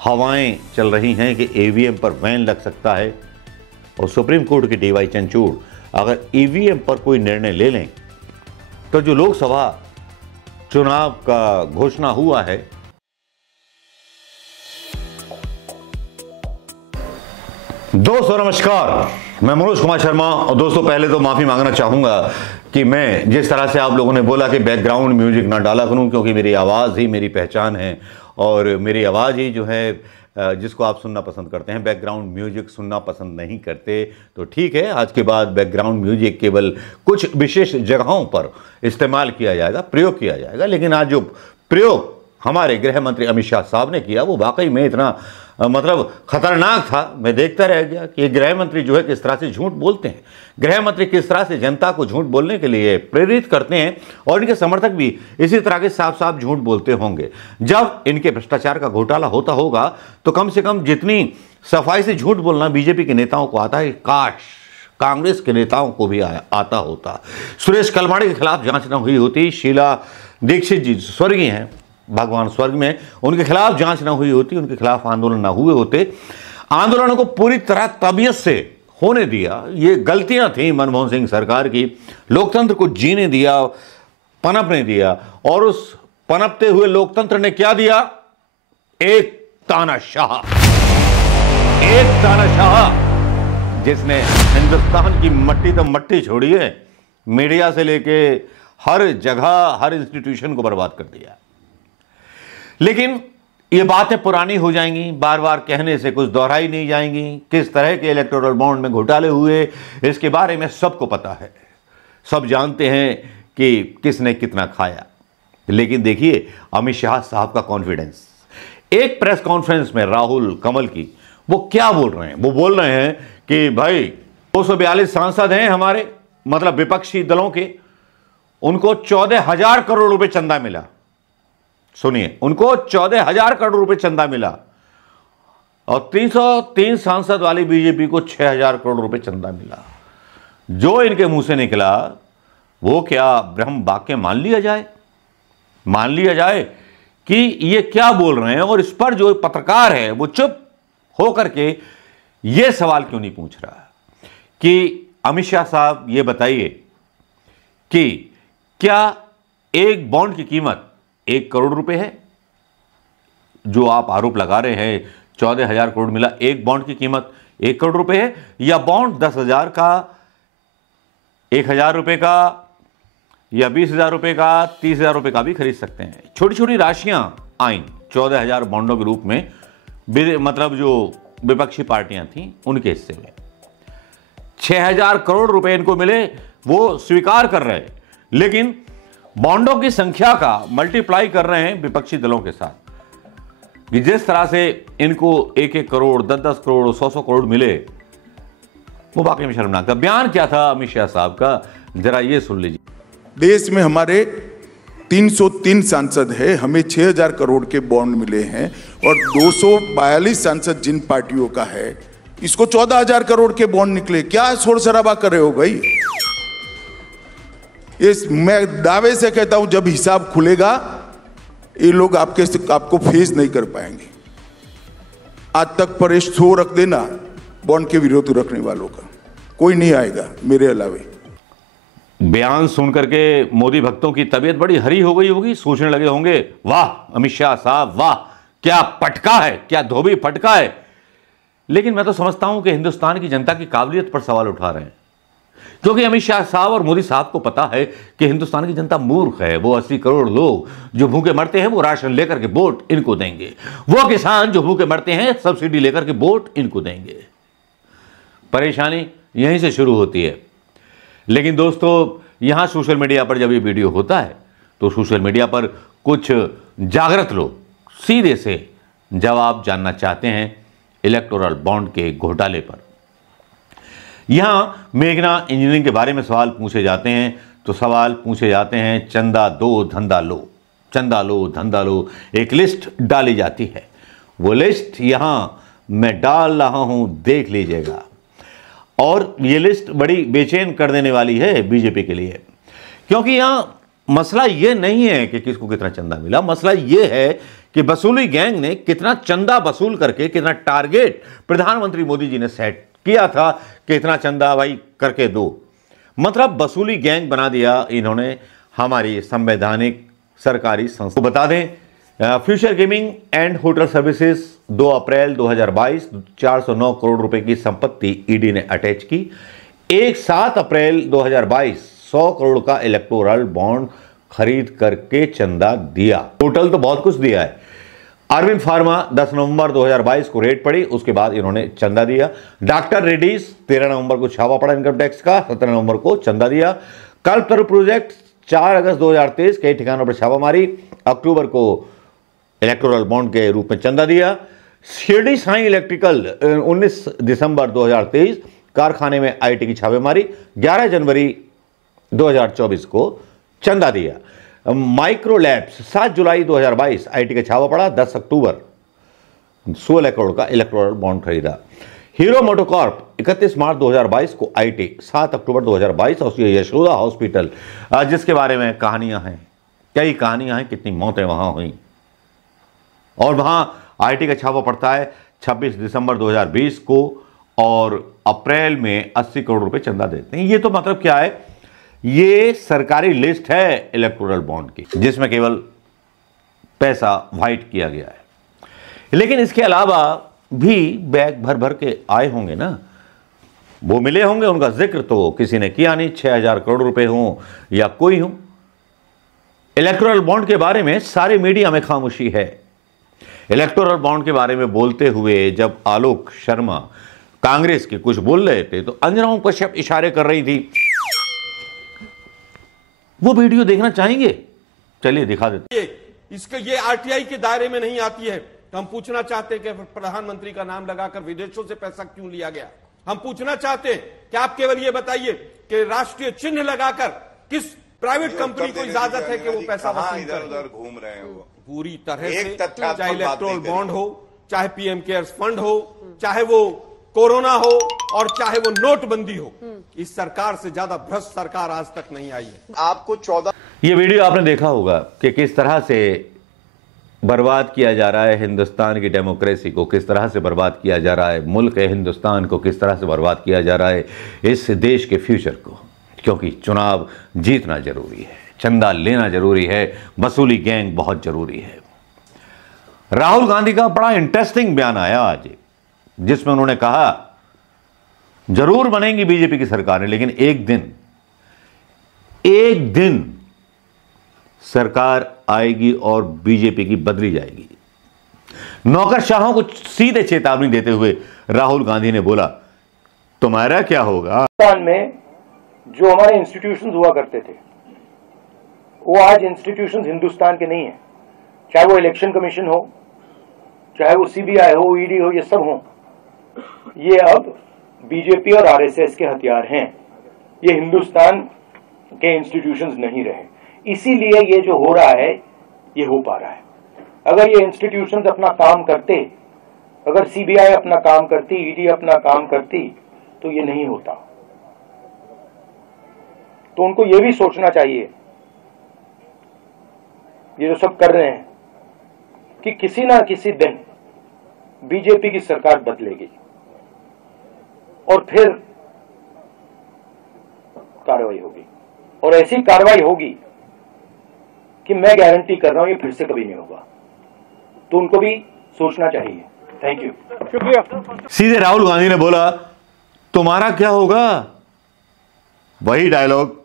हवाएं चल रही हैं कि ईवीएम पर बैन लग सकता है और सुप्रीम कोर्ट के डीवाई चंद्रचूड़ अगर ईवीएम पर कोई निर्णय ले लें तो जो लोकसभा चुनाव का घोषणा हुआ है, दोस्तों नमस्कार, मैं मनोज कुमार शर्मा। और दोस्तों पहले तो माफी मांगना चाहूंगा कि मैं जिस तरह से आप लोगों ने बोला कि बैकग्राउंड म्यूजिक ना डाला करूं, क्योंकि मेरी आवाज़ ही मेरी पहचान है और मेरी आवाज़ ही जो है जिसको आप सुनना पसंद करते हैं। बैकग्राउंड म्यूजिक सुनना पसंद नहीं करते तो ठीक है, आज के बाद बैकग्राउंड म्यूजिक केवल कुछ विशेष जगहों पर इस्तेमाल किया जाएगा, प्रयोग किया जाएगा। लेकिन आज जो प्रयोग हमारे गृह मंत्री अमित शाह साहब ने किया वो वाकई में इतना मतलब खतरनाक था। मैं देखता रह गया कि गृह मंत्री जो है किस तरह से झूठ बोलते हैं, गृह मंत्री किस तरह से जनता को झूठ बोलने के लिए प्रेरित करते हैं और इनके समर्थक भी इसी तरह के साफ साफ झूठ बोलते होंगे। जब इनके भ्रष्टाचार का घोटाला होता होगा तो कम से कम जितनी सफाई से झूठ बोलना बीजेपी के नेताओं को आता है, काश कांग्रेस के नेताओं को भी आता होता। सुरेश कलमाड़ी के खिलाफ जांच न हुई होती, शीला दीक्षित जी स्वर्गीय हैं, भगवान स्वर्ग में, उनके खिलाफ जांच ना हुई होती, उनके खिलाफ आंदोलन ना हुए होते, आंदोलनों को पूरी तरह तबीयत से होने दिया। ये गलतियां थी मनमोहन सिंह सरकार की, लोकतंत्र को जीने दिया, पनपने दिया और उस पनपते हुए लोकतंत्र ने क्या दिया? एक तानाशाह, एक तानाशाह जिसने हिंदुस्तान की मट्टी तो मट्टी छोड़ी है, मीडिया से लेके हर जगह हर इंस्टीट्यूशन को बर्बाद कर दिया। लेकिन ये बातें पुरानी हो जाएंगी, बार बार कहने से कुछ दोहराई नहीं जाएंगी। किस तरह के इलेक्टोरल बॉन्ड में घोटाले हुए इसके बारे में सबको पता है, सब जानते हैं कि किसने कितना खाया। लेकिन देखिए अमित शाह साहब का कॉन्फिडेंस, एक प्रेस कॉन्फ्रेंस में राहुल कमल की, वो क्या बोल रहे हैं? वो बोल रहे हैं कि भाई 242 सांसद हैं हमारे, मतलब विपक्षी दलों के, उनको 14,000 करोड़ रुपए चंदा मिला। सुनिए, उनको 14,000 करोड़ रुपए चंदा मिला और 303 सांसद वाली बीजेपी को 6,000 करोड़ रुपए चंदा मिला। जो इनके मुंह से निकला वो क्या ब्रह्म वाक्य मान लिया जाए? मान लिया जाए कि ये क्या बोल रहे हैं? और इस पर जो पत्रकार है वो चुप होकर के ये सवाल क्यों नहीं पूछ रहा कि अमित शाह साहब ये बताइए कि क्या एक बॉन्ड की कीमत 1 करोड़ रुपए है? जो आप आरोप लगा रहे हैं 14,000 करोड़ मिला, एक बॉन्ड की कीमत 1 करोड़ रुपए है, या बॉन्ड 10,000 का, 1,000 रुपए का, या 20,000 रुपए का, 30,000 रुपए का भी खरीद सकते हैं। छोटी छोटी राशियां आई 14,000 बॉन्डों के रूप में, मतलब जो विपक्षी पार्टियां थी उनके हिस्से में 6,000 करोड़ रुपए इनको मिले, वो स्वीकार कर रहे हैं। लेकिन बॉन्डों की संख्या का मल्टीप्लाई कर रहे हैं विपक्षी दलों के साथ कि जिस तरह से इनको 1-1 करोड़, 10-10 करोड़, 100-100 करोड़ मिले, वो वाकई में शर्मनाक था। बयान क्या था अमित शाह साहब का, जरा ये सुन लीजिए। देश में हमारे 303 सांसद है, हमें 6,000 करोड़ के बॉन्ड मिले हैं और 242 सांसद जिन पार्टियों का है, इसको 14,000 करोड़ के बॉन्ड निकले। क्या शोर शराबा कर रहे हो भाई? मैं दावे से कहता हूं जब हिसाब खुलेगा ये लोग आपको फेस नहीं कर पाएंगे। आज तक पर शो रख देना बॉन्ड के विरोध रखने वालों का, कोई नहीं आएगा मेरे अलावे। बयान सुन करके मोदी भक्तों की तबीयत बड़ी हरी हो गई होगी, सोचने लगे होंगे वाह अमित शाह साहब, वाह क्या पटका है, क्या धोबी फटका है। लेकिन मैं तो समझता हूं कि हिंदुस्तान की जनता की काबिलियत पर सवाल उठा रहे हैं, क्योंकि अमित शाह साहब और मोदी साहब को पता है कि हिंदुस्तान की जनता मूर्ख है। वो 80 करोड़ लोग जो भूखे मरते हैं वो राशन लेकर के वोट इनको देंगे, वो किसान जो भूखे मरते हैं सब्सिडी लेकर के वोट इनको देंगे। परेशानी यहीं से शुरू होती है। लेकिन दोस्तों यहां सोशल मीडिया पर जब ये वीडियो होता है तो सोशल मीडिया पर कुछ जागृत लोग सीधे से जवाब जानना चाहते हैं इलेक्टोरल बॉन्ड के घोटाले पर। यहां मेघना इंजीनियरिंग के बारे में सवाल पूछे जाते हैं तो सवाल पूछे जाते हैं चंदा दो धंधा लो, चंदा लो धंधा लो, एक लिस्ट डाली जाती है। वो लिस्ट यहां मैं डाल रहा हूं, देख लीजिएगा। और ये लिस्ट बड़ी बेचैन कर देने वाली है बीजेपी के लिए, क्योंकि यहां मसला ये नहीं है कि किसको कितना चंदा मिला, मसला ये है कि वसूली गैंग ने कितना चंदा वसूल करके, कितना टारगेट प्रधानमंत्री मोदी जी ने सेट किया था कि इतना चंदा भाई करके दो। मतलब वसूली गैंग बना दिया इन्होंने हमारी संवैधानिक सरकारी संस्था। बता दें, future gaming and hotel services 2 अप्रैल 2022 409 करोड़ रुपए की संपत्ति ईडी ने अटैच की। 7 अप्रैल 2022 100 करोड़ का इलेक्टोरल बॉन्ड खरीद करके चंदा दिया। टोटल तो बहुत कुछ दिया है। अरविंद फार्मा 10 नवंबर 2022 को रेड पड़ी, उसके बाद इन्होंने चंदा दिया। डॉक्टर रेड्डीज 13 नवंबर को छापा पड़ा इनकम टैक्स का, 17 नवंबर को चंदा दिया। कल्पतरु प्रोजेक्ट 4 अगस्त 2023 कई ठिकानों पर छापा मारी, अक्टूबर को इलेक्टोरल बॉन्ड के रूप में चंदा दिया। शिरडी साई इलेक्ट्रिकल 19 दिसंबर 2023 कारखाने में आईटी की छापेमारी, 11 जनवरी 2024 को चंदा दिया। माइक्रो लैब्स 7 जुलाई 2022 आईटी का छापा पड़ा, 10 अक्टूबर 16 करोड़ का इलेक्टोरल बॉन्ड खरीदा। हीरो मोटोकॉर्प 31 मार्च 2022 को आईटी, 7 अक्टूबर 2022 और यशोदा हॉस्पिटल, जिसके बारे में कहानियां हैं, कई कहानियां हैं, कितनी मौतें वहां हुई। और वहां आईटी का छापा पड़ता है 26 दिसंबर 2020 को और अप्रैल में 80 करोड़ रुपए चंदा देते हैं। ये तो मतलब क्या है, ये सरकारी लिस्ट है इलेक्टोरल बॉन्ड की, जिसमें केवल पैसा व्हाइट किया गया है। लेकिन इसके अलावा भी बैग भर भर के आए होंगे ना, वो मिले होंगे, उनका जिक्र तो किसी ने किया नहीं, 6000 करोड़ रुपए हों या कोई हो। इलेक्टोरल बॉन्ड के बारे में सारे मीडिया में खामोशी है। इलेक्टोरल बॉन्ड के बारे में बोलते हुए जब आलोक शर्मा कांग्रेस के कुछ बोल रहे थे तो अंजना कश्यप इशारे कर रही थी। वो वीडियो देखना चाहेंगे? चलिए दिखा देते। इसके ये आरटीआई के दायरे में नहीं आती है। तो हम पूछना चाहते हैं कि प्रधानमंत्री का नाम लगाकर विदेशों से पैसा क्यों लिया गया। हम पूछना चाहते हैं कि आप केवल ये बताइए कि राष्ट्रीय चिन्ह लगाकर किस प्राइवेट कंपनी को इजाजत है कि वो पैसा वसूल करे। इधर घूम रहे हैं वो पूरी तरह से, चाहे इलेक्टोरल बॉन्ड हो, चाहे पीएम केयर्स फंड हो, चाहे वो कोरोना हो और चाहे वो नोटबंदी हो, इस सरकार से ज्यादा भ्रष्ट सरकार आज तक नहीं आई है। आपको 14 ये वीडियो आपने देखा होगा कि किस तरह से बर्बाद किया जा रहा है हिंदुस्तान की डेमोक्रेसी को, किस तरह से बर्बाद किया जा रहा है मुल्क हिंदुस्तान को, किस तरह से बर्बाद किया जा रहा है इस देश के फ्यूचर को। क्योंकि चुनाव जीतना जरूरी है, चंदा लेना जरूरी है, वसूली गैंग बहुत जरूरी है। राहुल गांधी का बड़ा इंटरेस्टिंग बयान आया आज, जिसमें उन्होंने कहा जरूर बनेगी बीजेपी की सरकार, लेकिन एक दिन सरकार आएगी और बीजेपी की बदली जाएगी। नौकरशाहों को सीधे चेतावनी देते हुए राहुल गांधी ने बोला, तुम्हारा क्या होगा। हिंदुस्तान में जो हमारे इंस्टीट्यूशंस हुआ करते थे, वो आज इंस्टीट्यूशंस हिंदुस्तान के नहीं है। चाहे वो इलेक्शन कमीशन हो, चाहे वो सीबीआई हो, ईडी हो, ये सब हो, ये अब बीजेपी और आरएसएस के हथियार हैं। ये हिंदुस्तान के इंस्टीट्यूशंस नहीं रहे। इसीलिए ये जो हो रहा है ये हो पा रहा है। अगर ये इंस्टीट्यूशंस अपना काम करते, अगर सीबीआई अपना काम करती, ईडी अपना काम करती, तो ये नहीं होता। तो उनको ये भी सोचना चाहिए, ये जो सब कर रहे हैं, कि किसी ना किसी दिन बीजेपी की सरकार बदलेगी और फिर कार्रवाई होगी, और ऐसी कार्रवाई होगी कि मैं गारंटी कर रहा हूं ये फिर से कभी नहीं होगा। तो उनको भी सोचना चाहिए। थैंक यू, शुक्रिया। सीधे राहुल गांधी ने बोला, तुम्हारा क्या होगा। वही डायलॉग,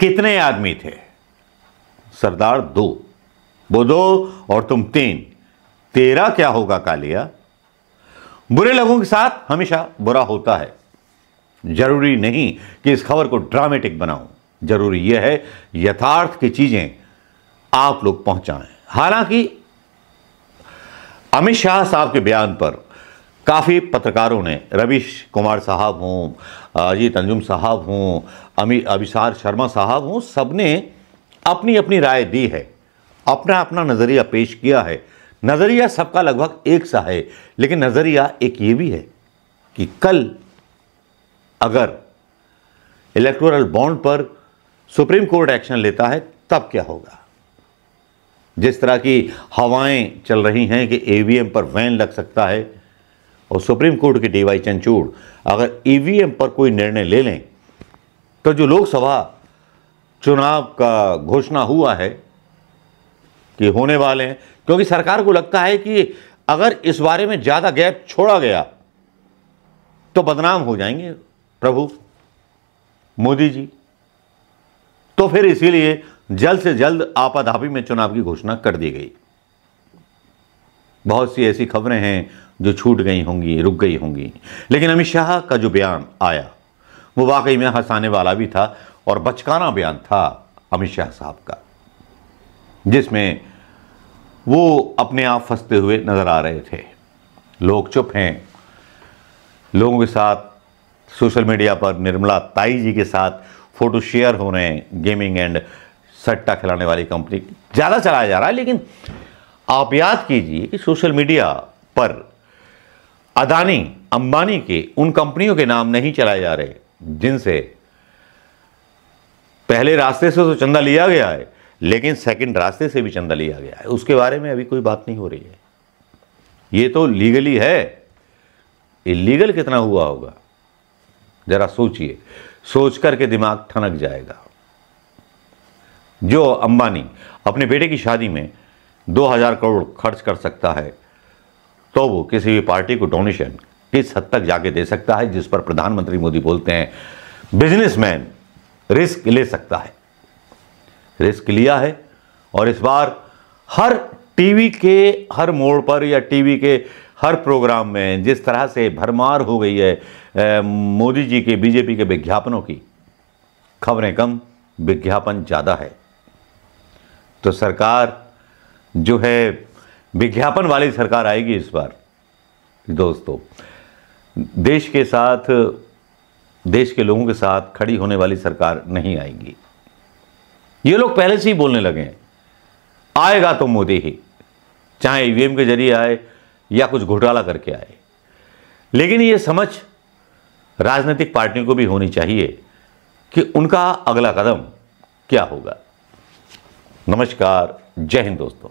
कितने आदमी थे? सरदार 2, वो 2 और तुम 3, तेरा क्या होगा कालिया। बुरे लोगों के साथ हमेशा बुरा होता है। जरूरी नहीं कि इस खबर को ड्रामेटिक बनाऊं, जरूरी यह है यथार्थ की चीजें आप लोग पहुंचाएं। हालांकि अमित शाह साहब के बयान पर काफी पत्रकारों ने, रवीश कुमार साहब हों, अजीत अंजुम साहब हों, अभिसार शर्मा साहब हों, सबने अपनी अपनी राय दी है, अपना अपना नजरिया पेश किया है। नजरिया सबका लगभग एक सा है, लेकिन नजरिया एक ये भी है कि कल अगर इलेक्टोरल बॉन्ड पर सुप्रीम कोर्ट एक्शन लेता है तब क्या होगा। जिस तरह की हवाएं चल रही हैं कि ईवीएम पर बैन लग सकता है, और सुप्रीम कोर्ट के डीवाई चंद्रचूड़ अगर ईवीएम पर कोई निर्णय ले लें तो जो लोकसभा चुनाव का घोषणा हुआ है कि होने वाले हैं, क्योंकि सरकार को लगता है कि अगर इस बारे में ज़्यादा गैप छोड़ा गया तो बदनाम हो जाएंगे प्रभु मोदी जी, तो फिर इसीलिए जल्द से जल्द आपाधापी में चुनाव की घोषणा कर दी गई। बहुत सी ऐसी खबरें हैं जो छूट गई होंगी, रुक गई होंगी, लेकिन अमित शाह का जो बयान आया वो वाकई में हंसाने वाला भी था और बचकाना बयान था अमित शाह साहब का, जिसमें वो अपने आप फंसते हुए नजर आ रहे थे। लोग चुप हैं, लोगों के साथ सोशल मीडिया पर निर्मला ताई जी के साथ फोटो शेयर हो रहे हैं, गेमिंग एंड सट्टा खिलाने वाली कंपनी ज़्यादा चलाया जा रहा है। लेकिन आप याद कीजिए कि सोशल मीडिया पर अदानी अंबानी के उन कंपनियों के नाम नहीं चलाए जा रहे जिनसे पहले रास्ते से तो चंदा लिया गया है, लेकिन सेकंड रास्ते से भी चंदा लिया गया है। उसके बारे में अभी कोई बात नहीं हो रही है। ये तो लीगली है, इलीगल कितना हुआ होगा जरा सोचिए, सोच करके दिमाग ठनक जाएगा। जो अंबानी अपने बेटे की शादी में 2000 करोड़ खर्च कर सकता है तो वो किसी भी पार्टी को डोनेशन किस हद तक जाके दे सकता है, जिस पर प्रधानमंत्री मोदी बोलते हैं बिजनेसमैन रिस्क ले सकता है। रिस्क लिया है और इस बार हर टीवी के हर मोड़ पर या टीवी के हर प्रोग्राम में जिस तरह से भरमार हो गई है मोदी जी के बीजेपी के विज्ञापनों की, खबरें कम विज्ञापन ज़्यादा है। तो सरकार जो है विज्ञापन वाली सरकार आएगी इस बार। दोस्तों, देश के साथ, देश के लोगों के साथ खड़ी होने वाली सरकार नहीं आएगी। ये लोग पहले से ही बोलने लगे हैं आएगा तो मोदी ही, चाहे ईवीएम के जरिए आए या कुछ घोटाला करके आए। लेकिन ये समझ राजनीतिक पार्टियों को भी होनी चाहिए कि उनका अगला कदम क्या होगा। नमस्कार, जय हिंद दोस्तों।